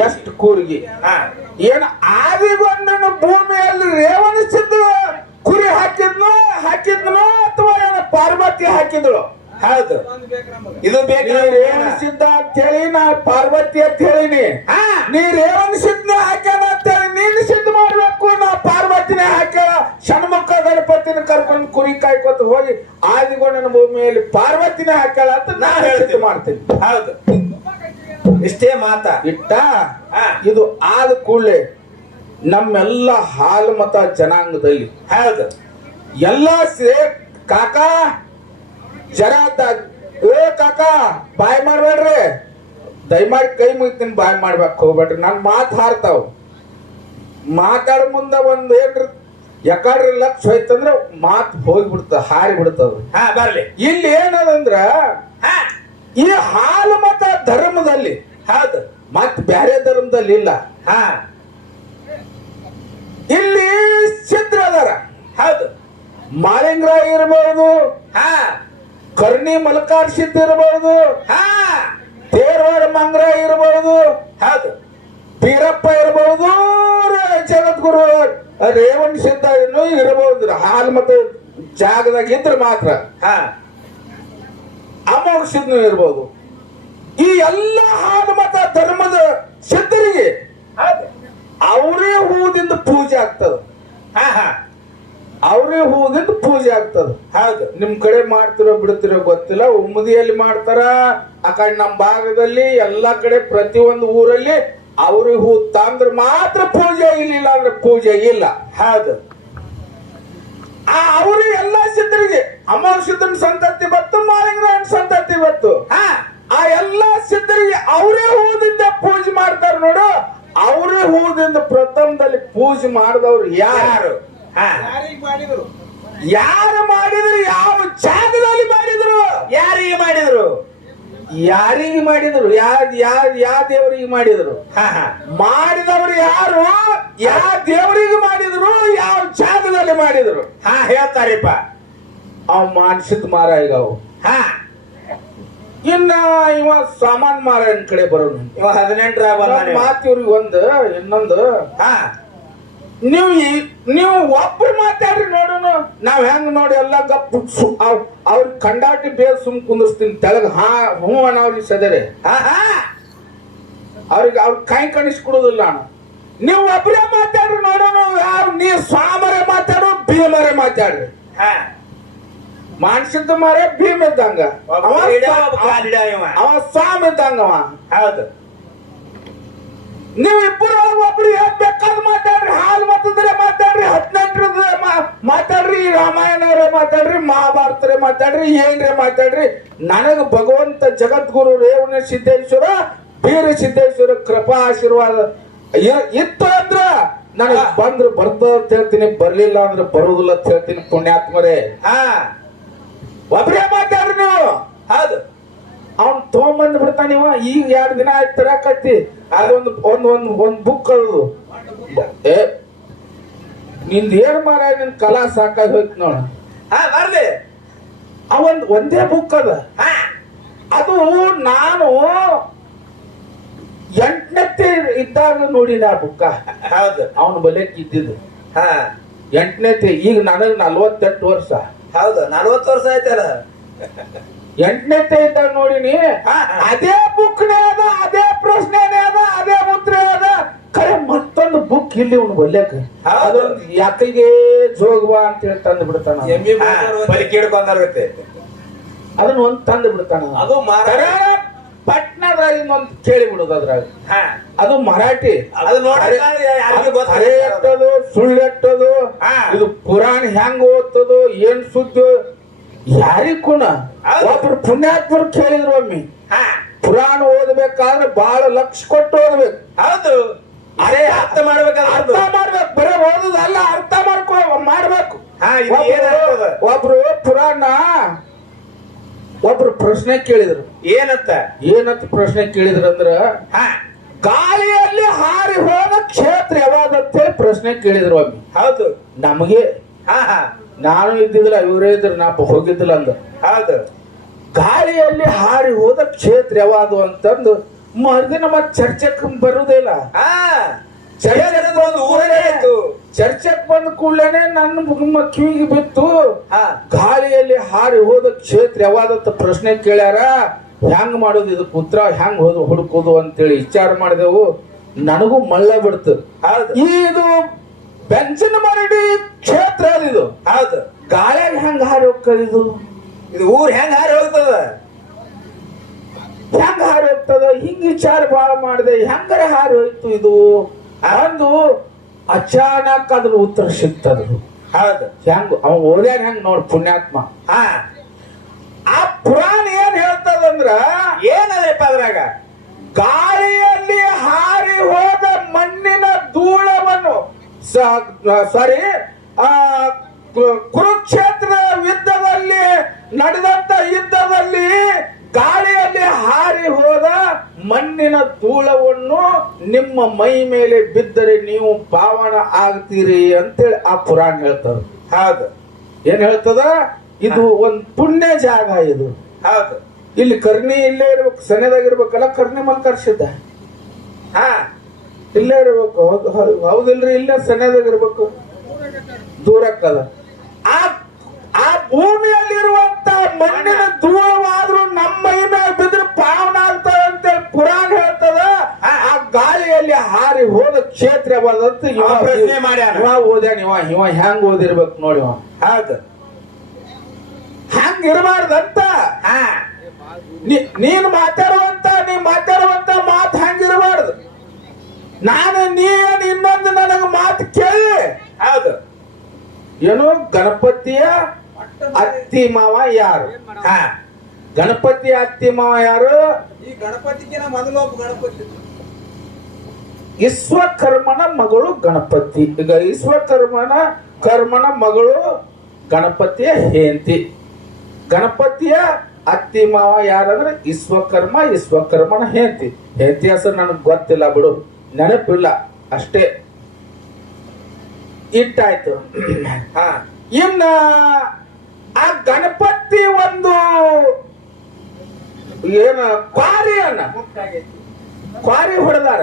ಎಷ್ಟು ಕೂರ್ಗಿ? ಏನ ಆದಿಗೊಂದನ ಭೂಮಿಯಲ್ಲಿ ರೇವಣಿಸಿದ್ದು ಕುರಿ ಹಾಕಿದ್ನು ಹಾಕಿದ್ನು ಅಥವಾ ಏನ ಪಾರ್ವತಿ ಹಾಕಿದ್ಳು? ಹೌದು. ಇದು ಬೇಕು ರೇವಣಿಸಿದ್ದ ಅಂತ ಹೇಳಿ ನಾ ಪಾರ್ವತಿ ಅಂತ ಹೇಳಿನಿ ನೀ ರೇವಣಿಸಿದ್ನ ಹಾಕ್ಯಾನ ಅಂತ ಹೇಳಿ ನೀನು ಸಿದ್ಧ ಮಾಡ್ಬೇಕು ನಾ ಪಾರ್ವತಿನೇ ಹಾಕ್ಯಾಳ. ಷಣ್ಮುಖ ಗಣಪತಿನ ಕರ್ಕೊಂಡು ಕುರಿ ಕಾಯ್ಕೊತ ಹೋಗಿ ಆದಿಗೊಂಡನ ಭೂಮಿಯಲ್ಲಿ ಪಾರ್ವತಿನೇ ಹಾಕ್ಯಾಳ ಅಂತ ನಾ ಹೇಳ್ತೀನಿ. ಮಾಡ್ತೀನಿ. ಹೌದು. ಇಷ್ಟೇ ಮಾತ. ಇಟ್ಟ. ಇದು ಆದ ಕೂಡಲೇ ನಮ್ಮೆಲ್ಲ ಹಾಲು ಮತ ಜನಾಂಗದಲ್ಲಿ. ಹೌದು. ಎಲ್ಲ ಸೇ ಕಾಕ ಜರ ಏ ಕಾಕ ಬಾಯ್ ಮಾಡ್ಬೇಡ್ರಿ. ದಯಮಾಡಿ ಕೈ ಮುಗಿತೀನಿ ಬಾಯ್ ಮಾಡ್ಬೇಕು ಹೋಗ್ಬೇಡ್ರಿ. ನನ್ ಮಾತು ಹಾರ್ತಾವ್. ಮಾತಾಡ ಮುಂದ ಒಂದ್ ಏನ್ರಿ ಯಾಕಡ್ರಿ ಲಕ್ಷ ಹೋಯ್ತಂದ್ರ ಮಾತು ಹೋಗ್ಬಿಡ್ತದ ಹಾರಿ ಬಿಡ್ತದ ಹಾ ಬರ್ಲಿ. ಇಲ್ಲಿ ಏನದಂದ್ರ ಹಾ. ಈ ಹಾಲು ಮತ ಧರ್ಮದಲ್ಲಿ, ಹೌದು. ಮತ್ ಬ್ಯಾರೆ ಧರ್ಮದಲ್ಲಿ ಇಲ್ಲ. ಹಾ. ಇಲ್ಲಿ ಸಿದ್ರ ಅದಾರ. ಹೌದು. ಮಾಲಿಂಗ್ರ ಇರಬಹುದು ಹಾ. ಕರ್ಣಿ ಮಲಕಾರ್ ಸಿದ್ಧ ಇರಬಹುದು ಹಾ. ತೇರವಾಡ ಮಂಗ್ರ ಇರಬಹುದು ಹೌದು. ಬೀರಪ್ಪ ಇರಬಹುದು ಜಗದ್ಗುರು ರೇವಣ್ ಸಿದ್ಧ ಇರಬಹುದು ಹಾಲು ಮತ ಜಾಗದಾಗ ಇದ್ರೆ ಮಾತ್ರ, ಹಾ. ಅಮೋಘ ಇರ್ಬೋದು. ಈ ಎಲ್ಲ ಹಾನುಮತ ಧರ್ಮದ ಸಿದ್ಧರಿಗೆ ಅವರೇ ಹೂದಿಂದ ಪೂಜೆ ಆಗ್ತದ. ಹಾ ಹಾ. ಅವರೇ ಹೂದಿಂದ ಪೂಜೆ ಆಗ್ತದ. ಹೌದು. ನಿಮ್ ಕಡೆ ಮಾಡ್ತಿರೋ ಬಿಡ್ತಿರೋ ಗೊತ್ತಿಲ್ಲ. ಉಮ್ಮದಿಯಲ್ಲಿ ಮಾಡ್ತಾರ. ಆ ಕಡೆ ನಮ್ಮ ಭಾಗದಲ್ಲಿ ಎಲ್ಲಾ ಕಡೆ ಪ್ರತಿಯೊಂದು ಊರಲ್ಲಿ ಅವ್ರಿಗೆ ಹೂ ತಂದ್ರೆ ಮಾತ್ರ ಪೂಜೆ ಇಲ್ಲ ಅಂದ್ರೆ ಪೂಜೆ ಇಲ್ಲ. ಹೌದು. ಆ ಅವರು ಎಲ್ಲ ಸಿದ್ಧರಿಗೆ. ಅಮ್ಮನ ಸಿದ್ಧನ ಸಂತತಿ ಬತ್ತು ಮಾಲಿಂಗರಾಯನ ಸಂತತಿ ಬತ್ತು ಹಾ. ಆ ಎಲ್ಲ ಸಿದ್ಧರಿಗೆ ಅವರೇ ಹೂದಿಂದ ಪೂಜೆ ಮಾಡ್ತಾರ ನೋಡು. ಅವರೇ ಹೂದಿಂದ ಪ್ರಥಮದಲ್ಲಿ ಪೂಜೆ ಮಾಡಿದವ್ರು ಯಾರು? ಯಾರು? ಹಾ. ಯಾರು ಮಾಡಿದ್ರು ಯಾವ ಜಾಗದಲ್ಲಿ ಮಾಡಿದ್ರು? ಯಾರಿಗೆ ಮಾಡಿದ್ರು? ಯಾರಿಗೆ ಮಾಡಿದ್ರು? ಯಾರು ಯಾರು ಯಾವ ದೇವರಿಗೆ ಮಾಡಿದ್ರು? ಹಾ ಹಾ. ಮಾಡಿದವರು ಯಾರು? ಯಾವ ದೇವರಿಗೆ ಮಾಡಿದ್ರು? ಜಾಗದಲ್ಲಿ ಮಾಡಿದ್ರು. ಹಾ ಹೇಳ್ತಾರಿಪ್ಪ. ಅವ್ ಮಾನ್ಸಿದ್ ಮಾರ ಈಗ ಅವು ಹಾ. ಇನ್ನ ಇವ ಸಾಮಾನ್ ಮಾರನ್ ಕಡೆ ಬರೋನು. ಇವ ಹದಿನೆಂಟರ. ಮಾತು ಇವ್ರಿಗೆ ಒಂದು ಇನ್ನೊಂದು. ಹಾ. ನೀವು ನೀವು ಒಬ್ರು ಮಾತಾಡ್ರಿ ನೋಡೋಣ ನಾವ್ ಹೆಂಗ್ ನೋಡಿ ಎಲ್ಲ ಗಪ್ಪು ಅವ್- ಅವ್ರ ಕಂಡಾಟಿ ಬೇಸ್ ಸುಮ್ ಕುಂದಿಸ್ತೀನಿ ತೆಳಗ್ ಹಾ ಹ್ಞೂ ಅವ್ರಿಗೆ ಸದರಿ. ಹಾ ಹಾ. ಅವ್ರಿಗೆ ಅವ್ರ ಕೈ ಕಣಿಸ್ಕೊಡುದಿಲ್ಲ ನಾನು. ನೀವು ಒಬ್ರೇ ಮಾತಾಡ್ರಿ ನೋಡೋಣ ಯಾರು ನೀ ಸ್ವಾಮರೆ ಮಾತಾಡು ಭೀಮರೇ ಮಾತಾಡ್ರಿ. ಹಾ. ಮಾನ್ಸಿದ್ದ ಮಾರೇ ಭೀಮ್ ಇದ್ದಂಗ. ಅವ ಸ್ವಾಮಿ ಇದ್ದಂಗ ಅವ. ಹೌದು. ನೀವು ಇಬ್ಬರು ಒಬ್ರು ಏನ್ ಬೇಕಾದ್ ಮಾತಾಡ್ರಿ ಹಾಲು ಮತ್ತದ್ರೆ ಮಾತಾಡ್ರಿ ಹದಿನೆಂಟರದ ಮಾತಾಡ್ರಿ ರಾಮಾಯಣರೇ ಮಾತಾಡ್ರಿ ಮಹಾಭಾರತರೇ ಮಾತಾಡ್ರಿ ಏನ್ರೆ ಮಾತಾಡ್ರಿ ನನಗ ಭಗವಂತ ಜಗದ್ಗುರು ರೇವಣ ಸಿದ್ದೇಶ್ವರ ಬೀರ ಸಿದ್ದೇಶ್ವರ ಕೃಪಾ ಆಶೀರ್ವಾದ ಇತ್ತು ಅಂದ್ರ ನನಗ ಬಂದ್ರ ಬರ್ತದ ಅಂತ ಹೇಳ್ತೀನಿ ಬರ್ಲಿಲ್ಲ ಅಂದ್ರೆ ಬರುದಿಲ್ಲ ಅಂತ ಹೇಳ್ತೀನಿ ಪುಣ್ಯಾತ್ಮರೇ. ಹಾ. ಒಬ್ರೇ ಮಾತಾಡ್ರಿ ನೀವು. ಹೌದು. ಅವ್ನ್ ತಗೊಂಬಂದ್ ಬಿಡ್ತಾನ ಇವ ಈಗ ಎರಡ್ ದಿನ ಆಯ್ತು ತರಕತ್ತಿ. ಅದೊಂದು ಒಂದ್ ಒಂದ್ ಒಂದ್ ಬುಕ್ ಅದು ಏ ನಿಂದ ಏನ್ ಮಾರ ನಿನ್ ಕಲಾ ಸಾಕಾಗಿ ಹೋಯ್ತು ನೋಡ. ಹಾ ಬರ್ಲಿ. ಆ ಒಂದ್ ಬುಕ್ ಅದ. ಅದು ನಾನು ಎಂಟನೇತ್ತೆ ಇದ್ದಾಗ ನೋಡಿನ ಆ ಬುಕ್ಕ. ಹೌದು. ಅವನ ಬಲೆಕ್ ಇದ್ದಿದ್ದು ಹಾ. ಎಂಟನೇತೆ ಈಗ ನನಗೆ ನಲ್ವತ್ತೆಂಟು ವರ್ಷ. ಹೌದು ನಲ್ವತ್ತು ವರ್ಷ ಆಯ್ತಲ್ಲ. ಎಂಟನೇತೆ ಇದ್ದಾಗ ನೋಡಿನಿ. ಅದೇ ಬುಕ್ನೇ ಅದ ಅದೇ ಪ್ರಶ್ನೆನೇ ಅದ ಅದೇ ಮುದ್ರೆ ಅದ. ಕರೆ ಮತ್ತೊಂದು ಬುಕ್ ಇಲ್ಲಿ ಅವ್ನು ಬಲ್ಯಕ. ಅದು ಅದೊಂದು ಯಾಕಲಿಗೆ ಜೋಗವಾ ಅಂತ ಹೇಳಿ ತಂದು ಬಿಡ್ತಾನ ಹಿಡ್ಕೊಂಡಾಗುತ್ತೆ ಅದನ್ನ ಒಂದ್ ತಂದು ಬಿಡ್ತಾನ ಅದು ಮಾರ ಇನ್ನೊಂದು ಕೇಳಿ ಬಿಡುದು ಅದ್ರಾಗ. ಹಾ. ಅದು ಮರಾಠಿ. ಅದು ಎಟ್ಟದು ಸುಳ್ಳು ಎಟ್ಟದು ಹಾ. ಇದು ಪುರಾಣ ಹೆಂಗ್ ಓದ್ತದು ಏನ್ ಸುದ್ದಿ ಯಾರಿಗ್ ಕುಣ. ಒಬ್ರು ಪುಣ್ಯಾತ್ಮರು ಕೇಳಿದ್ರು ಒಮ್ಮೆ. ಹಾ. ಪುರಾಣ ಓದ್ಬೇಕಾದ್ರೆ ಬಹಳ ಲಕ್ಷ ಕೊಟ್ಟು ಓದ್ಬೇಕು. ಹೌದು. ಅರೇ ಅರ್ಥ ಮಾಡ್ಬೇಕಾದ್ರೆ ಅರ್ಥ ಮಾಡ್ಬೇಕು. ಬರೀ ಓದುದಲ್ಲ ಅರ್ಥ ಮಾಡ್ಕೊ ಮಾಡ್ಬೇಕು? ಒಬ್ರು ಪುರಾಣ ಒಬ್ರು ಪ್ರಶ್ನೆ ಕೇಳಿದ್ರು. ಏನಂತ? ಏನಂತ ಪ್ರಶ್ನೆ ಕೇಳಿದ್ರು ಅಂದ್ರ ಹಾ. ಗಾಳಿಯಲ್ಲಿ ಹಾರಿ ಹೋದ ಕ್ಷೇತ್ರ ಯಾವಾಗಂತ ಹೇಳಿ ಪ್ರಶ್ನೆ ಕೇಳಿದ್ರು ಒಮ್ಮೆ. ಹೌದು. ನಮಗೆ. ಹಾ ಹಾ. ನಾನು ಇದ್ದಿದ್ದಿಲ್ಲ ಇವರೇ ಇದ್ರು ನಾ ಹೋಗಿದ್ದಿಲ್ಲ ಅಂದ. ಹೌದು. ಗಾಳಿಯಲ್ಲಿ ಹಾರಿ ಹೋದ ಕ್ಷೇತ್ರ ಯಾವುದು ಅಂತಂದು ಮರುದಿನ ಮತ್ತೆ ಚರ್ಚೆಕ್ ಬರುದಿಲ್ಲ ಹಾ. ಒಂದು ಊರೇ ಇತ್ತು. ಚರ್ಚೆಗೆ ಬಂದ ಕೂಡಲೇನೆ ನನ್ನ ನಿಮ್ಮ ಕಿವಿಗೆ ಬಿತ್ತು. ಗಾಳಿಯಲ್ಲಿ ಹಾರಿ ಹೋದ ಕ್ಷೇತ್ರ ಯಾವಾದಂತ ಪ್ರಶ್ನೆ ಕೇಳ್ಯಾರ? ಹೆಂಗ್ ಮಾಡೋದು ಇದಕ್ಕೆ ಉತ್ತರ? ಹೆಂಗ್ ಹೋದ್ ಹುಡುಕೋದು ಅಂತೇಳಿ ವಿಚಾರ ಮಾಡಿದೆವು. ನನಗೂ ಮಳ್ಳ ಬಿಡ್ತು. ಇದು ಬೆಂಚನ ಮರಡಿ ಕ್ಷೇತ್ರ ಅದು ಇದು. ಹೌದು. ಗಾಳಿಯಾಗ ಹೆಂಗ್ ಹಾರಿ ಹೋಗ್ತದಿದು ಇದು? ಊರ್ ಹೆಂಗ್ ಹಾರಿ ಹೋಗ್ತದ? ಹೆಂಗ್ ಹಾರಿ ಹೋಗ್ತದ? ಹಿಂಗ್ ವಿಚಾರ ಬಾಳ ಮಾಡಿದೆ. ಹೆಂಗಾರ ಹಾರಿ ಹೋಯ್ತು ಇದು? ಅಂದು ಅಚಾನಕ್ ಅದ್ರ ಉತ್ತರ ಸಿಗ್ತದ್ರು. ಹೌದು. ಹೆಂಗ್ ಅವ್ ಓದ್ಯಾನ ಹೆಂಗ್ ನೋಡ್ ಪುಣ್ಯಾತ್ಮ. ಹಾ. ಆ ಪುರಾಣ ಏನ್ ಹೇಳ್ತದಂದ್ರ ಏನದಪ್ಪ ಅದ್ರಾಗ? ಗಾಳಿಯಲ್ಲಿ ಹಾರಿ ಹೋದ ಮಣ್ಣಿನ ಧೂಳವನ್ನು ಸಾರಿ ಆ ಕುರುಕ್ಷೇತ್ರ ಯುದ್ಧದಲ್ಲಿ ನಡೆದಂತ ಯುದ್ಧದಲ್ಲಿ ಗಾಳಿಯಲ್ಲಿ ಹಾರಿ ಹೋದ ಮಣ್ಣಿನ ಧೂಳವನ್ನು ನಿಮ್ಮ ಮೈ ಮೇಲೆ ಬಿದ್ದರೆ ನೀವು ಪಾವನ ಆಗ್ತೀರಿ ಅಂತೇಳಿ ಆ ಪುರಾಣ ಹೇಳ್ತದ ಹೌದ ಏನ್ ಹೇಳ್ತದ? ಇದು ಒಂದ್ ಪುಣ್ಯ ಜಾಗ ಇದು. ಹೌದ ಇಲ್ಲಿ ಕರ್ಣಿ ಇಲ್ಲೇ ಇರ್ಬೇಕು ಸಣ್ಣದಾಗಿರ್ಬೇಕಲ್ಲ ಕರ್ಣಿ ಮಲ್ ಕರ್ಸಿದ್ದ. ಹಾ. ಇಲ್ಲೇ ಇರ್ಬೇಕು. ಹೌದು ಹೌದು- ಹೌದಿಲ್ರಿ ಇಲ್ಲೇ ಸಣ್ಣದಾಗಿರ್ಬೇಕು ದೂರಕ್ಕದ. ಆ ಆ ಭೂಮಿಯಲ್ಲಿರುವಂತ ಮಣ್ಣಿನ ಧೂಳವಾದ್ರೂ ನಮ್ಮ ಮೈ ಹಾರಿ ಹೋದ ಕ್ಷೇತ್ರ ಇವ ಪ್ರಶ್ನೆ ಮಾಡ್ಯಾನ. ಇವ ಓದ್ಯಾನ ಇವ ಇವ ಹೆಂಗ್ ಓದಿರ್ಬೇಕು ನೋಡಿ ಇವ. ಹೌದು. ಹಂಗ ಇರಬಾರ್ದಂತ. ಹಾ. ನೀ- ನೀನ್ ಮಾತಾಡುವಂತ ನೀ ಮಾತಾಡುವಂತ ಮಾತು ಹಂಗಿರಬಾರ್ದು ನಾನು ನೀನ್ ಇನ್ನೊಂದು ನನಗ ಮಾತು ಕೇಳಿ. ಹೌದು. ಏನು ಗಣಪತಿಯ ಅತ್ತಿ ಮಾವ ಯಾರು? ಹಾ. ಗಣಪತಿ ಅತ್ತಿ ಮಾವ ಯಾರು? ಈ ಗಣಪತಿಗಿನ ಮೊದಲು ಒಬ್ಬ ಗಣಪತಿ ವಿಶ್ವಕರ್ಮನ ಮಗಳು ಗಣಪತಿ. ಈಗ ಈಶ್ವಕರ್ಮನ ಕರ್ಮನ ಮಗಳು ಗಣಪತಿಯ ಹೆಂಡತಿ. ಗಣಪತಿಯ ಅತ್ತಿ ಮಾವ ಯಾರಂದ್ರೆ ವಿಶ್ವಕರ್ಮ ವಿಶ್ವಕರ್ಮನ ಹೆಂಡತಿ. ಹೆಂಡತಿ ಹೆಸರು ನನಗೆ ಗೊತ್ತಿಲ್ಲ ಬಿಡು. ನೆನಪಿಲ್ಲ ಅಷ್ಟೇ. ಇಟ್ಟಾಯ್ತು. ಹಾ. ಇನ್ನ ಆ ಗಣಪತಿ ಒಂದು ಏನ ಕ್ವಾರಿಯನ್ನ ಕ್ವಾರಿ ಹೊಡೆದಾರ.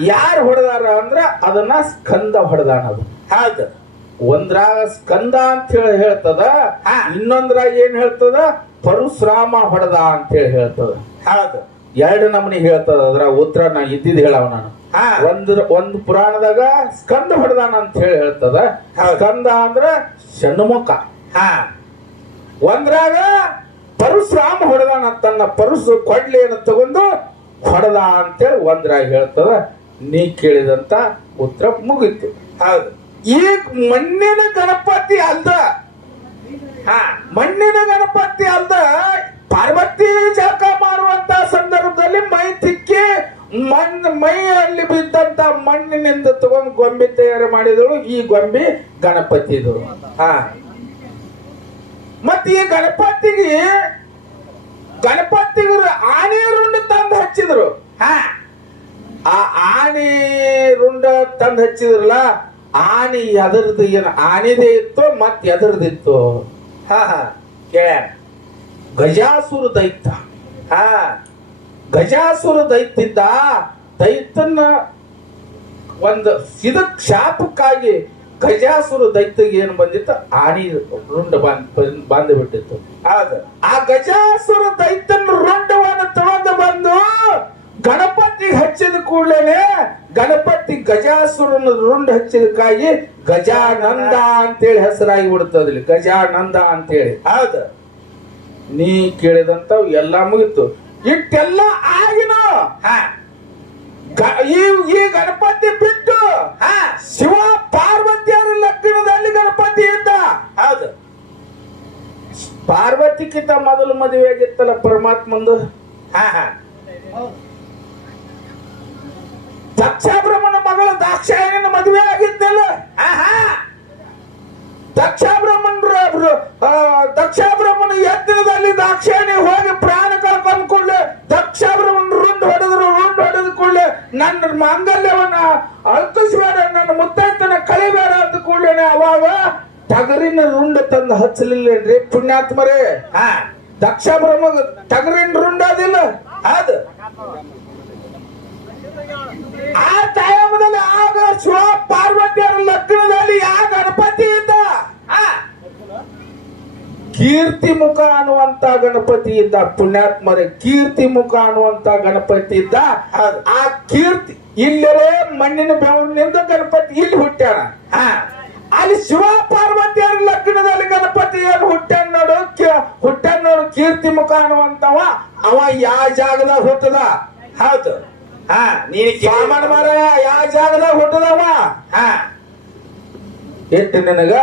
ಯಾರು ಹೊಡೆದಾರ ಅಂದ್ರ ಅದನ್ನ ಸ್ಕಂದ ಹೊಡೆದಾನ ಅದು. ಹೌದು. ಒಂದ್ರಾಗ ಸ್ಕಂದ ಅಂತ ಹೇಳಿ ಹೇಳ್ತದ ಹಾ. ಇನ್ನೊಂದ್ರಾಗ ಏನ್ ಹೇಳ್ತದ? ಪರಶುರಾಮ ಹೊಡೆದ ಅಂತ ಹೇಳಿ ಹೇಳ್ತದ. ಹೌದು. ಎರಡು ನಮನಿ ಹೇಳ್ತದ ಅದ್ರ ಉತ್ತರ ನಾ ಇದ್ದಿದ್ ಹೇಳವ ನಾನು. ಹಾ. ಒಂದ್ ಒಂದ್ ಪುರಾಣದಾಗ ಸ್ಕಂದ ಹೊಡೆದಾನ ಅಂತ ಹೇಳಿ ಹೇಳ್ತದ. ಸ್ಕಂದ ಅಂದ್ರ ಷಣ್ಮುಖ ಹಾ. ಒಂದ್ರಾಗ ಪರಶುರಾಮ ಹೊಡೆದಾನ ತನ್ನ ಪರಶು ಕೊಡ್ಲಿಯನ್ನು ತಗೊಂಡು ಹೊಡೆದ ಅಂತೇಳಿ ಒಂದ್ರಾಗ ಹೇಳ್ತದ, ನೀ ಕೇಳಿದಂತ ಉತ್ತರ ಮುಗೀತು. ಹೌದು. ಈ ಮಣ್ಣಿನ ಗಣಪತಿ ಅಲ್ದ, ಹಾ, ಮಣ್ಣಿನ ಗಣಪತಿ ಅಲ್ದ ಪಾರ್ವತಿ ಜಳಕ ಮಾಡುವಂತ ಸಂದರ್ಭದಲ್ಲಿ ಮೈ ತಿಕ್ಕಿ ಮಣ್ಣ ಮೈಯಲ್ಲಿ ಬಿದ್ದಂತ ಮಣ್ಣಿನಿಂದ ತಗೊಂಡು ಗೊಂಬೆ ತಯಾರು ಮಾಡಿದಳು ಈ ಗೊಂಬೆ ಗಣಪತಿದು. ಹ. ಮತ್ತೆ ಈ ಗಣಪತಿಗೆ ಗಣಪತಿಗೆ ಆನೆ ರುಂಡ ತಂದು ಹಚ್ಚಿದ್ರು. ಹ. ಆ ಆನೆ ರುಂಡ ತಂದು ಹಚ್ಚಿದ್ರಲ್ಲ ಆನೆ ಎದರ್ದು ಏನು ಆನೆದೇ ಇತ್ತು ಮತ್ ಎದರ್ದಿತ್ತು? ಹಾ ಹಾ. ಕೇಳ್ಯಾರ ಗಜಾಸುರ ದೈತ್ಯ ಹ. ಗಜಾಸುರ ದೈತ್ಯದ ದೈತ್ಯನ ಒಂದು ಸಿದ ಶಾಪಕ್ಕಾಗಿ ಗಜಾಸುರ ದೈತ್ಯಗೆ ಏನು ಬಂದಿತ್ತು? ಆನಿ ರುಂಡ ಬಂದು ಬಿಟ್ಟಿತ್ತು. ಆಗ ಆ ಗಜಾಸುರ ದೈತ್ಯನ ರುಂಡವನ್ನು ತಗೊಂಡು ಬಂದು ಗಣಪತಿ ಹಚ್ಚಿದ ಕೂಡಲೇ ಗಣಪತಿ ಗಜಾಸುರನ ರುಂಡ ಹಚ್ಚಿದಕ್ಕಾಗಿ ಗಜಾನಂದ ಅಂತೇಳಿ ಹೆಸರಾಗಿ ಬಿಡ್ತದ್ರಿ ಗಜಾನಂದ ಅಂತೇಳಿ. ಆದ ನೀ ಕೇಳಿದಂತ ಎಲ್ಲ ಮುಗಿತು. ಇಟ್ಟೆಲ್ಲ ಆಗಿನ? ಈ ಗಣಪತಿ ಬಿಟ್ಟು ಹಾ ಶಿವ ಪಾರ್ವತಿಯರ ಲಗ್ನದಲ್ಲಿ ಗಣಪತಿ ಇದ್ದ ಹೌದು ಪಾರ್ವತಿಗಿಂತ ಮೊದಲು ಮದುವೆ ಆಗಿತ್ತಲ್ಲ ಪರಮಾತ್ಮಂದು? ಹಾ ದಕ್ಷಾಬ್ರಹ್ಮನ ಮಗಳು ದಾಕ್ಷಾಯನ ಮದುವೆ ಆಗಿದ್ದಲ್ಲ ಹಾ ಹಾ. ದಕ್ಷಾಬ್ರಹ್ಮನ ದಾಕ್ಷಾಯಣಿ ಹೋಗಿ ಪ್ರಾಣ ಕಳ್ಕೊಂಡ್ ಕೂಡಲೇ ರುಂಡ್ ಹೊಡೆದ್ರು, ರುಂಡ್ ಹೊಡೆದ ಕೂಡಲೇ ನನ್ನ ಮಾಂಗಲ್ಯವನ್ನ ಅಳ್ಕಿಸ್ಬೇಡ ನನ್ನ ಮುತ್ತೈತನ ಕಳಿಬೇಡ ಅಂತ ಕೂಡಲೇ ಅವಾಗ ಟಗರಿನ ರುಂಡ ತಂದು ಹಚ್ಚಲಿಲ್ಲೇನ್ರಿ ಪುಣ್ಯಾತ್ಮರೇ. ಹಾ. ದಕ್ಷಾಬ್ರಹ್ಮ ಟಗರಿನ ರುಂಡ ಅದಿಲ್ಲ. ಅದ ಆ ಟೈಮದಲ್ಲಿ ಆಗ ಶಿವ ಪಾರ್ವತಿಯರ ಲಗ್ನದಲ್ಲಿ ಯಾವ ಗಣಪತಿ ಇದ್ದ? ಕೀರ್ತಿ ಮುಖ ಅನ್ನುವಂತ ಗಣಪತಿ ಇದ್ದ. ಪುಣ್ಯಾತ್ಮರೇ ಕೀರ್ತಿ ಮುಖ ಅನ್ನುವಂತ ಗಣಪತಿ ಇದ್ದ. ಆ ಕೀರ್ತಿ ಇಲ್ಲೇ ಮಣ್ಣಿನ ಬೆವರಿನಿಂದ ಗಣಪತಿ ಇಲ್ಲಿ ಹುಟ್ಟ್ಯಾರ ಹಾ. ಅಲ್ಲಿ ಶಿವ ಪಾರ್ವತಿಯರ ಲಗ್ನದಲ್ಲಿ ಗಣಪತಿ ಏನು ಹುಟ್ಟನ್ನೋಡು ನೋಡು ಕಿ- ಹುಟ್ಟ್ಯಾನ ನೋಡು ಕೀರ್ತಿ ಮುಖ ಅನ್ನುವಂತವ ಅವ ಯಾವ ಜಾಗದಾಗ ಹುಟ್ಟದ? ಹೌದು. ಹಾ ನೀನು ಸಾಮಾನ ಮಾರ ಯಾವ ಜಾಗದಾಗ ಹುಟ್ಟದವ? ಹಾ. ಎಷ್ಟು ನಿನಗ